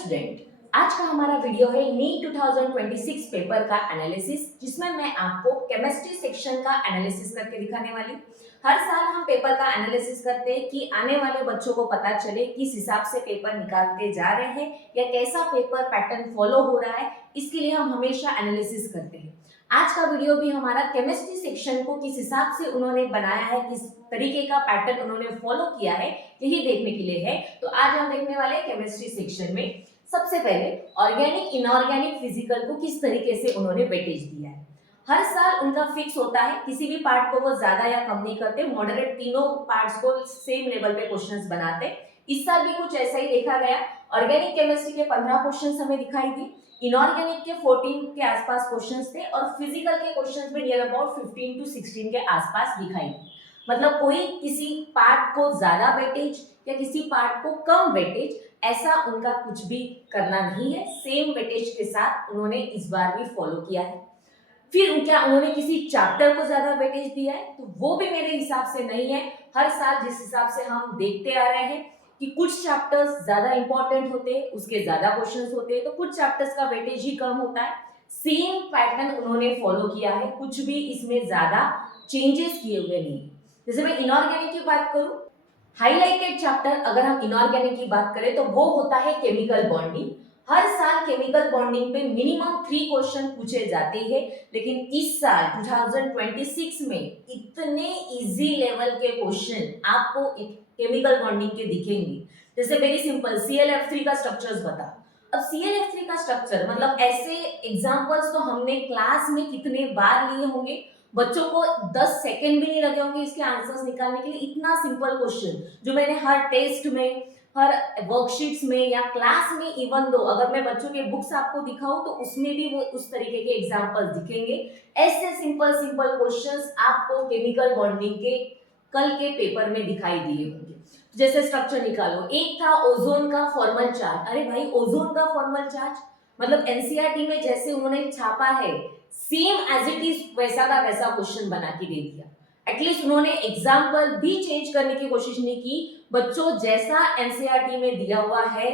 Student, आज का हमारा वीडियो है नीट 2026 पेपर का एनालिसिस, जिसमें मैं आपको केमिस्ट्री सेक्शन का एनालिसिस करके दिखाने वाली। हर साल हम पेपर का एनालिसिस करते हैं कि आने वाले बच्चों को पता चले किस हिसाब से पेपर निकालते जा रहे हैं या कैसा पेपर पैटर्न फॉलो हो रहा है। इसके लिए हम हमेशा एनालिसिस करते हैं। आज का वीडियो भी हमारा केमिस्ट्री सेक्शन को किस हिसाब से उन्होंने बनाया है, किस तरीके का पैटर्न उन्होंने फॉलो किया है, यही देखने के लिए है। तो आज हम देखने वाले हैं केमिस्ट्री सेक्शन में सबसे पहले ऑर्गेनिक, इनऑर्गेनिक, फिजिकल को किस तरीके से उन्होंने वेटेज दिया है। हर साल उनका फिक्स होता है, किसी भी पार्ट को वो ज्यादा या कम नहीं करते, मॉडरेट तीनों पार्ट्स को सेम लेवल पे क्वेश्चंस बनाते। इस साल भी कुछ ऐसा ही देखा गया। ऑर्गेनिक केमिस्ट्री के 15 क्वेश्चंस हमें दिखाई दिए, इनऑर्गेनिक के 14 के आसपास क्वेश्चंस थे और फिजिकल के क्वेश्चंस में नियर अबाउट 15 to 16 के आसपास दिखाई दी। मतलब कोई किसी पार्ट को ज्यादा वेटेज या किसी पार्ट को कम वेटेज, ऐसा उनका कुछ भी करना नहीं है। सेम वेटेज के साथ उन्होंने इस बार भी फॉलो किया है। फिर क्या उन्होंने किसी चैप्टर को ज्यादा वेटेज दिया है? तो वो भी मेरे हिसाब से नहीं है। हर साल जिस हिसाब से हम देखते आ रहे हैं कि कुछ चैप्टर्स ज्यादा इंपॉर्टेंट होते हैं, उसके ज्यादा क्वेश्चंस होते हैं, तो कुछ चैप्टर्स का वेटेज ही कम होता है। सेम पैटर्न उन्होंने फॉलो किया है, कुछ भी इसमें ज्यादा चेंजेस किए हुए नहीं। जैसे मैं इनऑर्गेनिक की बात करूं, हाईलाइटेड चैप्टर अगर हम इनऑर्गेनिक की बात करें तो वो होता है केमिकल बॉन्डिंग। हर साल केमिकल बॉन्डिंग पे मिनिमम 3 क्वेश्चन पूछे जाते हैं, लेकिन इस साल 2026 में इतने इजी लेवल के क्वेश्चन आपको केमिकल बॉन्डिंग के दिखेंगे। जैसे वेरी सिंपल, ClF3 का स्ट्रक्चर्स बता। अब ClF3 का स्ट्रक्चर मतलब ऐसे एग्जांपल्स तो हमने क्लास में कितने बार लिए होंगे, बच्चों को 10 सेकंड भी नहीं लगे होंगे इसके आंसर्स निकालने के लिए। इतना सिंपल क्वेश्चन जो मैंने हर टेस्ट में, हर वर्कशीट्स में या क्लास में, इवन दो अगर मैं बच्चों के बुक्स आपको दिखाऊं तो उसमें भी वो उस तरीके के एग्जांपल्स दिखेंगे। ऐसे सिंपल सिंपल क्वेश्चंस आपको केमिकल बॉन्डिंग के कल के पेपर में दिखाई दिए होंगे। जैसे स्ट्रक्चर निकालो, एक था ओजोन का फॉर्मल चार्ट। अरे भाई, ओजोन का फॉर्मल चार्ट मतलब एनसीईआरटी में जैसे उन्होंने छापा है, सेम एज इट इज वैसा का वैसा क्वेश्चन बना के दे दिया। एटलीस्ट उन्होंने एग्जाम्पल भी चेंज करने की कोशिश नहीं की। बच्चों जैसा एनसीईआरटी में दिया हुआ है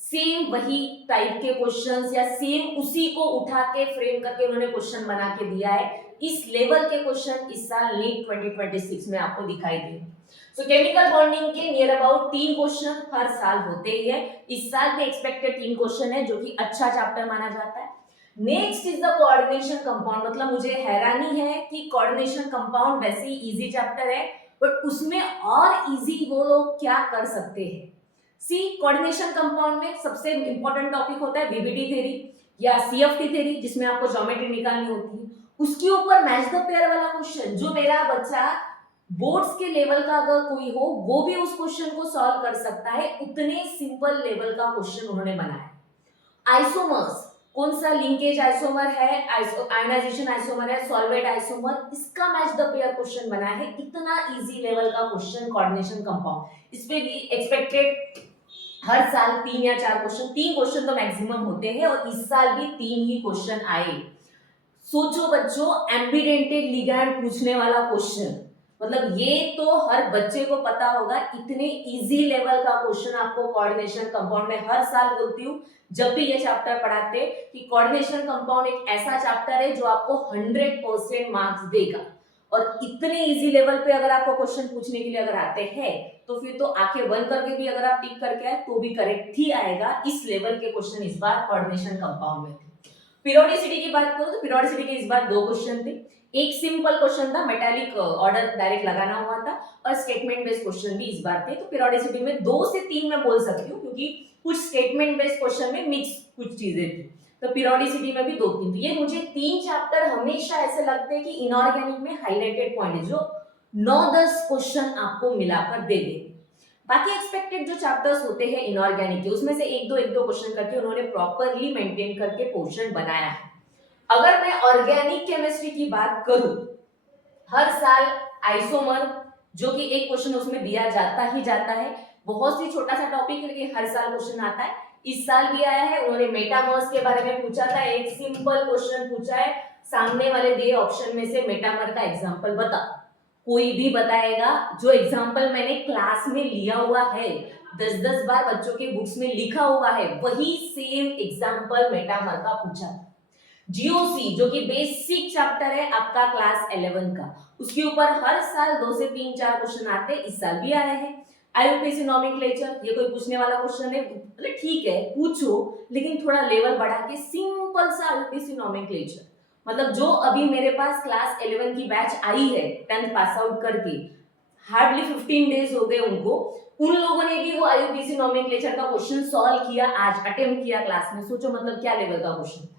सेम वही टाइप के क्वेश्चंस या सेम उसी को उठा के फ्रेम करके उन्होंने क्वेश्चन बना के दिया है। इस लेवल के क्वेश्चन इस साल नीट 2026 में आपको दिखाई देंगे। सो केमिकल बॉन्डिंग के नियर अबाउट 3 क्वेश्चन हर साल होते ही है। इस साल भी एक्सपेक्टेड 3 क्वेश्चन है, जो कि अच्छा चैप्टर माना जाता है। Next is the coordination compound. मतलब मुझे हैरानी है कि कोऑर्डिनेशन कंपाउंड वैसे ही इजी चैप्टर है, बट उसमें और इजी वो लोग क्या कर सकते हैं। सी, कोऑर्डिनेशन कंपाउंड में सबसे इंपॉर्टेंट टॉपिक होता है वीबीटी थ्योरी या सीएफटी थ्योरी, जिसमें आपको ज्योमेट्री निकालनी होती है। उसके ऊपर मैच द पेयर वाला क्वेश्चन, जो मेरा बच्चा बोर्ड्स के लेवल का अगर कोई हो वो भी उस क्वेश्चन को सॉल्व कर सकता है, उतने सिंपल लेवल का क्वेश्चन उन्होंने बनाया। आइसोमर्स, कौन सा लिंकेज आइसोमर है, आयोनाइजेशन आइसोमर है, सॉल्वेट आइसोमर, इसका मैच द पेयर क्वेश्चन बना है। इतना इजी लेवल का क्वेश्चन कोऑर्डिनेशन कंपाउंड। इस पे भी एक्सपेक्टेड हर साल 3 या 4 क्वेश्चन, 3 क्वेश्चन तो मैक्सिमम होते हैं और इस साल भी 3 ही क्वेश्चन आए। सोचो बच्चों, एम्बिडेंटेड लिगैंड पूछने वाला क्वेश्चन, मतलब ये तो हर बच्चे को पता होगा। इतने इजी लेवल का क्वेश्चन आपको कोऑर्डिनेशन कंपाउंड में हर साल बोलती हूँ जब भी ये चैप्टर पढ़ाते कि कोऑर्डिनेशन कंपाउंड एक ऐसा चैप्टर है जो आपको 100% मार्क्स देगा। और इतने इजी लेवल पे अगर आपको क्वेश्चन पूछने के लिए अगर आते हैं तो फिर तो आंखें बंद करके भी अगर आप टिक करके आए तो भी करेक्ट ही आएगा। इस लेवल के क्वेश्चन इस बार कोऑर्डिनेशन कंपाउंड में थे। पीरियोडिसिटी की बात करूं तो पीरियोडिसिटी के इस बार 2 क्वेश्चन थे। एक सिंपल क्वेश्चन था, मेटालिक ऑर्डर डायरेक्ट लगाना हुआ था, और स्टेटमेंट बेस्ड क्वेश्चन भी इस बार थे। तो पीरियोडिसिटी में 2 से 3 मैं बोल सकती हूँ, क्योंकि कुछ स्टेटमेंट बेस्ड क्वेश्चन में मिक्स कुछ चीजें थी। तो पीरियोडिसिटी में भी 2-3 थी। ये मुझे 3 चैप्टर हमेशा ऐसे लगते हैं कि इनऑर्गेनिक में हाईलाइटेड पॉइंट है, जो 9-10 क्वेश्चन आपको मिलाकर दे देंगे। बाकी एक्सपेक्टेड जो चैप्टर्स होते हैं इनऑर्गेनिक के, उसमें से 1-2 क्वेश्चन करके उन्होंने प्रॉपरली मेंटेन करके पोर्शन बनाया है। अगर मैं ऑर्गेनिक केमिस्ट्री की बात करूं, हर साल आइसोमर, जो कि एक क्वेश्चन उसमें दिया जाता ही जाता है, बहुत ही छोटा सा टॉपिक है लेकिन हर साल क्वेश्चन आता है। इस साल भी आया है। उन्होंने मेटामर्स के बारे में पूछा था, एक सिंपल क्वेश्चन पूछा है, सामने वाले दिए ऑप्शन में से मेटामर का एग्जांपल बता। कोई भी बताएगा, जो एग्जांपल मैंने क्लास में लिया हुआ है 10-10 बार बच्चों के बुक्स में लिखा हुआ है, वही सेम एग्जाम्पल मेटामर का पूछा। जीओसी जो कि बेसिक चैप्टर है आपका क्लास 11 का, उसके ऊपर हर साल 2 से 3-4 क्वेश्चन आते हैं, इस साल भी आए हैं। आईयूपीएसी नोमेनक्लेचर, ये कोई पूछने वाला क्वेश्चन है, मतलब ठीक है पूछो, लेकिन थोड़ा लेवल बढ़ा के सिंपल सा आईयूपीएसी नोमेनक्लेचर, मतलब जो अभी मेरे पास क्लास 11 की बैच आई है 10th पास आउट करके, हार्डली 15 डेज हो गए उनको, उन लोगों ने भी वो आईयूपीएसी नोमेनक्लेचर का क्वेश्चन सॉल्व किया, आज अटेम्प्ट किया क्लास में। सोचो मतलब क्या लेवल का क्वेश्चन था।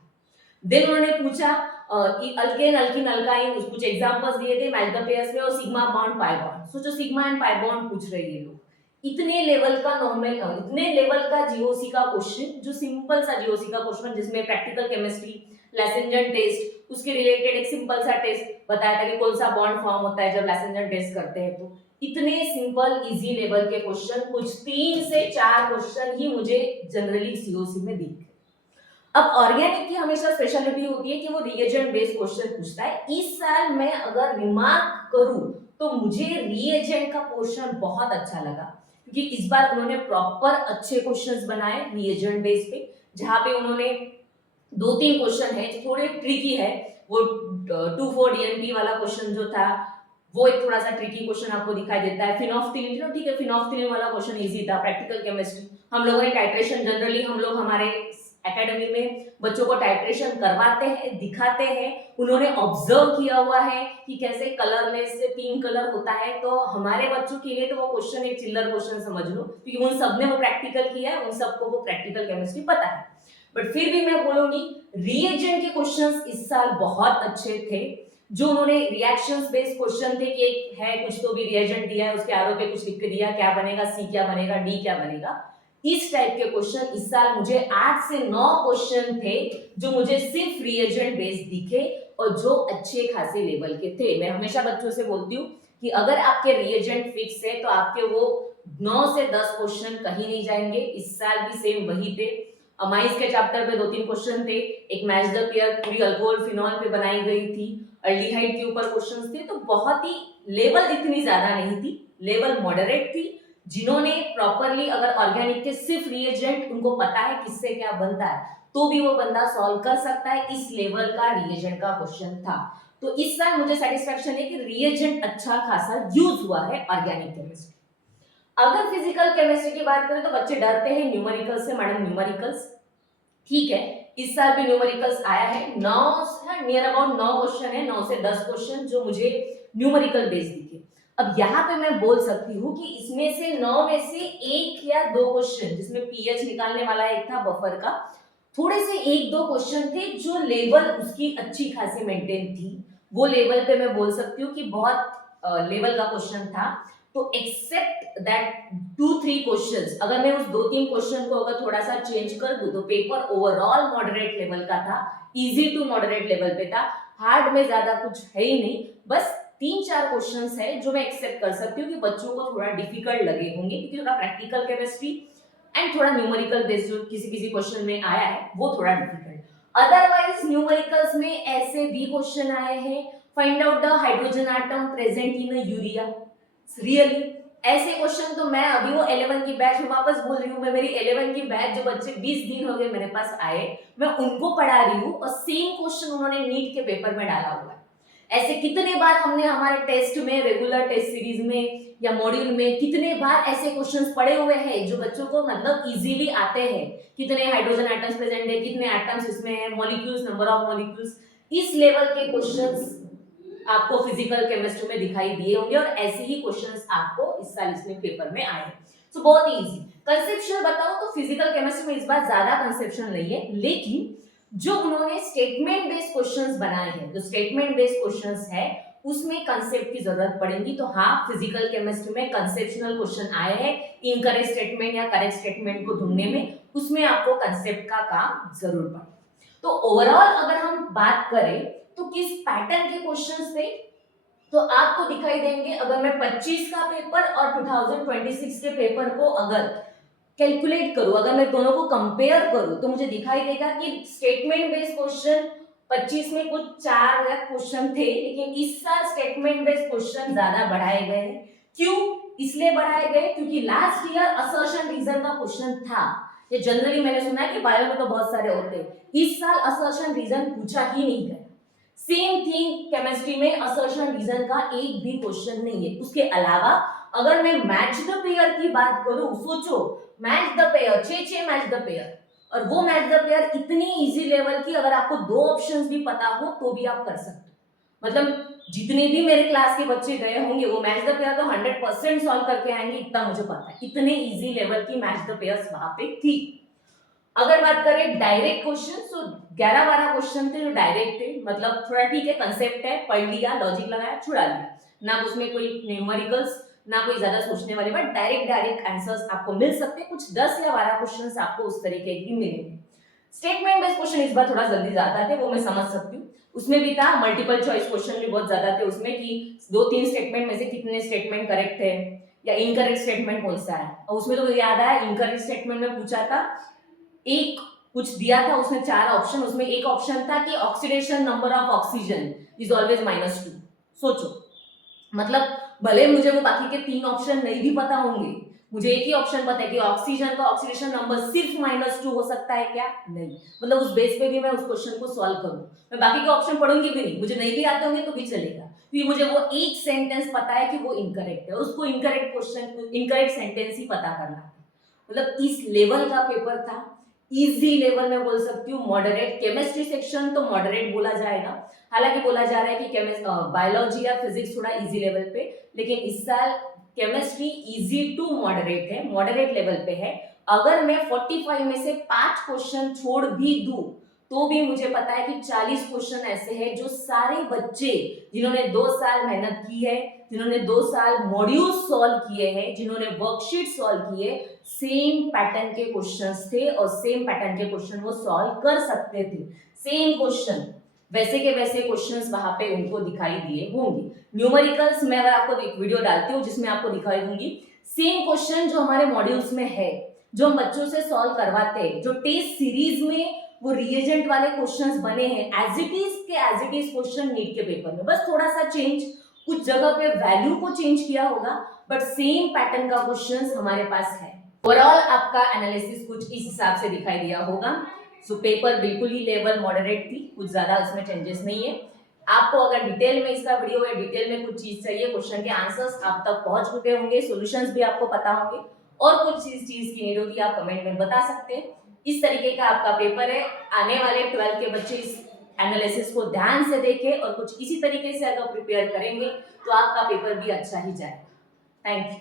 देन उन्होंने पूछा अल्केन अल्किन अल्काइन, कुछ एग्जांपल्स दिए थे मैच द पेयर्स में, और सिग्मा बॉन्ड पाई बॉन्ड। सोचो सिग्मा एंड पाई बॉन्ड पूछ रहे हैं लोग, इतने लेवल का नॉर्मल, इतने लेवल का जीओसी का क्वेश्चन, जो सिंपल सा जीओसी का क्वेश्चन जिसमें प्रैक्टिकल केमिस्ट्री, लैसेंजन टेस्ट, उसके रिलेटेड एक सिंपल सा टेस्ट बताया था कि कौन सा बॉन्ड फॉर्म होता है जब लैसेंजन टेस्ट करते हैं। तो इतने सिंपल इजी लेवल के क्वेश्चन, कुछ 3 से 4 क्वेश्चन ही मुझे जनरली सीओसी में दिखे। अब ऑर्गेनिक की हमेशा स्पेशलिटी होती है कि वो रिएजेंट बेस्ड क्वेश्चन पूछता है। इस साल मैं अगर रिमार्क करूं तो मुझे रिएजेंट का क्वेश्चन बहुत अच्छा लगा, क्योंकि इस बार उन्होंने प्रॉपर अच्छे क्वेश्चंस बनाए रिएजेंट बेस पे, जहां पे उन्होंने 2-3 क्वेश्चन है जो थोड़े ट्रिकी है। वो 2,4 डीएनपी वाला क्वेश्चन जो था, वो एक थोड़ा सा ट्रिकी क्वेश्चन आपको दिखाई देता है। फिनोफ्थिलीन, ठीक है, फिनोफ्थिलीन वाला क्वेश्चन इजी था, प्रैक्टिकल केमिस्ट्री। हम लोगों ने टाइट्रेशन, जनरली हम लोग हमारे एकेडमी में बच्चों को टाइट्रेशन करवाते हैं, दिखाते हैं। उन्होंने ऑब्जर्व किया हुआ है कि कैसे कलरलेस से 3 कलर होता है, तो हमारे बच्चों के लिए तो वो क्वेश्चन एक चिल्लर क्वेश्चन समझ लो, क्योंकि उन सब ने वो प्रैक्टिकल किया है, उन सबको वो प्रैक्टिकल केमिस्ट्री पता है। बट फिर भी मैं बोलूंगी रिएजेंट के क्वेश्चंस इस साल बहुत अच्छे थे। जो उन्होंने रिएक्शंस बेस्ड क्वेश्चन थे कि एक है कुछ तो भी रिएजेंट दिया है, उसके आरो पे कुछ लिख के दिया, क्या बनेगा, सी क्या बनेगा, डी क्या बनेगा, इस टाइप के क्वेश्चन इस साल मुझे 8 से 9 क्वेश्चन थे जो मुझे सिर्फ रिएजेंट बेस्ड दिखे और जो अच्छे खासे लेवल के थे। मैं हमेशा बच्चों से बोलती हूँ कि अगर आपके रिएजेंट फिक्स है तो आपके वो 9 से 10 क्वेश्चन कहीं नहीं जाएंगे। इस साल भी सेम वही थे। अमाइस के चैप्टर पे 2-3 क्वेश्चन थे, एक मैच द पेयर पूरी अल्कोहल फिनॉल पे बनाई गई थी, अल्डिहाइड के ऊपर क्वेश्चंस थे, तो बहुत ही लेवल इतनी ज्यादा नहीं थी, लेवल मॉडरेट थी। जिन्होंने प्रॉपरली अगर ऑर्गेनिक के सिर्फ रिएजेंट उनको पता है किससे क्या बनता है, तो भी वो बंदा सॉल्व कर सकता है। इस लेवल का रिएजेंट का क्वेश्चन था, तो इस साल मुझे सेटिस्फेक्शन है कि रिएजेंट अच्छा खासा यूज हुआ है ऑर्गेनिक केमिस्ट्री। अगर फिजिकल केमिस्ट्री की बात करें तो बच्चे डरते हैं न्यूमेरिकल्स से, मैडम न्यूमेरिकल्स, ठीक है, इस साल भी न्यूमेरिकल्स आया है, 9 नियर अबाउट 9 क्वेश्चन है, 9 से 10 क्वेश्चन जो मुझे न्यूमेरिकल बेस्ड दिखे। अब यहाँ पे मैं बोल सकती हूँ कि इसमें से 9 में से 1 या 2 क्वेश्चन, जिसमें पीएच निकालने वाला एक था बफर का, थोड़े से 1-2 क्वेश्चन थे जो लेवल उसकी अच्छी खासी मेंटेन थी, वो लेवल पे मैं बोल सकती हूँ कि बहुत लेवल का क्वेश्चन था। तो एक्सेप्ट दैट 2-3 क्वेश्चंस, अगर मैं उस 2-3 क्वेश्चन को अगर थोड़ा सा चेंज कर दूं तो पेपर ओवरऑल मॉडरेट लेवल का था, इजी टू मॉडरेट लेवल पे था, हार्ड में ज्यादा कुछ है ही नहीं, बस 3-4 क्वेश्चंस है जो मैं एक्सेप्ट कर सकती हूँ कि बच्चों को थोड़ा डिफिकल्ट लगे होंगे, क्योंकि थोड़ा प्रैक्टिकल केमिस्ट्री एंड थोड़ा न्यूमेरिकल बेस्ड जो किसी किसी क्वेश्चन में आया है वो थोड़ा डिफिकल्ट। अदरवाइज न्यूमेरिकल्स में ऐसे भी क्वेश्चन आए हैं, find out the hydrogen atom present in urea, really ऐसे क्वेश्चन तो मैं अभी वो 11 की बैच में वापस बोल रही हूँ, मैं मेरी 11 की बैच जो बच्चे 20 दिन हो गए मेरे पास आए, मैं उनको पढ़ा रही हूँ और सेम क्वेश्चन उन्होंने नीट के पेपर में डाला हुआ है। ऐसे कितने बार हमने हमारे टेस्ट में, रेगुलर टेस्ट सीरीज में या मॉड्यूल में कितने बार ऐसे क्वेश्चंस पड़े हुए हैं जो बच्चों को मतलब इजीली आते हैं, कितने हाइड्रोजन एटम्स प्रेजेंट है, कितने एटम्स इसमें है, मॉलिक्यूल्स, नंबर ऑफ मॉलिक्यूल्स, इस लेवल के क्वेश्चंस आपको फिजिकल केमिस्ट्री में दिखाई दिए होंगे और ऐसे ही क्वेश्चंस आपको इस साल इसमें पेपर में आए। तो बहुत ही इजी। कंसेप्चुअल बताओ तो फिजिकल केमिस्ट्री में इस बार ज्यादा कंसेप्शन नहीं है, लेकिन जो उन्होंने स्टेटमेंट बेस्ड क्वेश्चंस बनाए हैं, जो स्टेटमेंट बेस्ड क्वेश्चंस है उसमें कंसेप्ट की जरूरत पड़ेगी। तो हाँ, फिजिकल केमिस्ट्री में कंसेप्शनल क्वेश्चन आए हैं, इनकरेक्ट स्टेटमेंट या करेक्ट स्टेटमेंट को ढूंढने में, उसमें आपको कंसेप्ट का काम जरूर पड़ेगा। तो ओवरऑल अगर हम बात करें तो किस पैटर्न के क्वेश्चंस थे, तो आपको दिखाई देंगे, अगर मैं 25 का पेपर और 2026 के पेपर को अगर कैलकुलेट करूं, अगर मैं दोनों को कंपेयर करूं, तो मुझे दिखाई देगा कि स्टेटमेंट बेस्ड क्वेश्चन 25 में कुछ 4 या क्वेश्चन थे, लेकिन इस साल स्टेटमेंट बेस्ड क्वेश्चन ज्यादा बढ़ाए गए हैं। क्यों? इसलिए बढ़ाए गए क्योंकि लास्ट ईयर असर्शन रीजन का क्वेश्चन था। ये जनरली मैंने सुना है कि बायो में तो बहुत सारे होते हैं, इस साल असर्शन रीजन पूछा ही नहीं गया। सेम थिंग केमिस्ट्री में असर्शन रीजन का एक भी क्वेश्चन नहीं है। उसके अलावा अगर मैं मैच द पेयर की बात करूं, सोचो match the pair, 6 match the pair, और वो मैच द पेयर इतनी इजी लेवल की, अगर आपको 2 ऑप्शंस भी पता हो तो भी आप कर सकते हो। मतलब जितने भी मेरे क्लास के बच्चे गए होंगे वो मैच द पेयर तो 100% सॉल्व करके आएंगे, इतना मुझे पता है। इतने इजी लेवल की मैच द पेयर्स वहां पे थी। अगर बात करें डायरेक्ट क्वेश्चन, तो 11-12 क्वेश्चन थे जो डायरेक्ट थे, मतलब थोड़ा ठीक है, कंसेप्ट है, पढ़ लिया, लॉजिक लगाया, छुड़ा लिया, ना उसमें कोई न्यूमेरिकल्स, ना कोई ज्यादा सोचने वाले, बट डायरेक्ट आंसर्स आपको मिल सकते हैं। कुछ 10 या 12 क्वेश्चंस आपको उस तरीके की मिलेंगे। स्टेटमेंट बेस्ड क्वेश्चन इस बार थोड़ा जल्दी ज्यादा थे, वो मैं समझ सकती हूँ। उसमें भी था मल्टीपल चॉइस क्वेश्चन भी बहुत ज्यादा थे उसमें, कि 2-3 स्टेटमेंट में से कितने स्टेटमेंट करेक्ट है या इनकरेक्ट स्टेटमेंट कौन सा है। और उसमें तो मुझे याद आया, इनकरेक्ट स्टेटमेंट में पूछा था, एक कुछ दिया था उसमें 4 ऑप्शन, उसमें एक ऑप्शन था कि oxidation number of oxygen is always -2। सोचो, मतलब भले मुझे वो बाकी के 3 ऑप्शन नहीं भी पता होंगे, मुझे एक ही ऑप्शन पता है कि ऑक्सीजन का ऑक्सीडेशन नंबर सिर्फ -2 हो सकता है क्या? नहीं। मतलब उस बेस पे भी मैं उस क्वेश्चन को सॉल्व करूं, मैं बाकी के ऑप्शन पढ़ूंगी भी नहीं, मुझे नहीं भी आते होंगे तो भी चलेगा, क्योंकि मुझे वो एक सेंटेंस पता है कि वो इनकरेक्ट है, और उसको इनकरेक्ट क्वेश्चन, इनकरेक्ट सेंटेंस ही पता करना है। मतलब इस लेवल का पेपर था, इजी लेवल में बोल सकती हूँ, मॉडरेट। केमिस्ट्री सेक्शन तो मॉडरेट बोला जाएगा, हालांकि बोला जा रहा है कि बायोलॉजी या फिजिक्स थोड़ा इजी लेवल पे, लेकिन इस साल केमिस्ट्री इजी टू मॉडरेट है, मॉडरेट लेवल पे है। अगर मैं 45 में से 5 क्वेश्चन छोड़ भी दूं तो भी मुझे पता है कि 40 क्वेश्चन ऐसे हैं जो सारे बच्चे जिन्होंने 2 साल मेहनत की है, जिन्होंने 2 साल मॉड्यूल सॉल्व किए हैं, जिन्होंने वर्कशीट सॉल्व किए, सेम पैटर्न के क्वेश्चंस थे और सेम पैटर्न के क्वेश्चन वो सॉल्व कर सकते थे। सेम क्वेश्चन, वैसे के वैसे क्वेश्चंस वहां पे उनको दिखाई दिए होंगे। न्यूमेरिकल्स मैं अगर आपको एक वीडियो डालती हूँ जिसमें आपको दिखाई दूंगी, सेम क्वेश्चन जो हमारे मॉड्यूल्स में है, जो हम बच्चों से सॉल्व करवाते हैं, जो टेस्ट सीरीज में वो रिएजेंट वाले क्वेश्चंस बने हैं, as it is question NEET के पेपर में, बस थोड़ा सा चेंज, कुछ जगह पे वैल्यू को चेंज किया होगा, बट सेम पैटर्न का क्वेश्चंस हमारे पास है। ओवरऑल आपका एनालिसिस कुछ इस हिसाब से दिखाई दिया होगा। सो पेपर बिल्कुल ही लेवल मॉडरेट थी, कुछ ज्यादा उसमें चेंजेस नहीं है। आपको अगर डिटेल में इसका वीडियो है, डिटेल में कुछ चीज चाहिए, क्वेश्चन के आंसर्स आप तक पहुंच चुके होंगे, सॉल्यूशंस भी आपको पता होंगे, और कुछ चीज की नीड होगी आप कमेंट में बता सकते हैं। इस तरीके का आपका पेपर है। आने वाले 12 के बच्चे इस एनालिसिस को ध्यान से देखें और कुछ इसी तरीके से अगर प्रिपेयर करेंगे तो आपका पेपर भी अच्छा ही जाएगा। Thank you.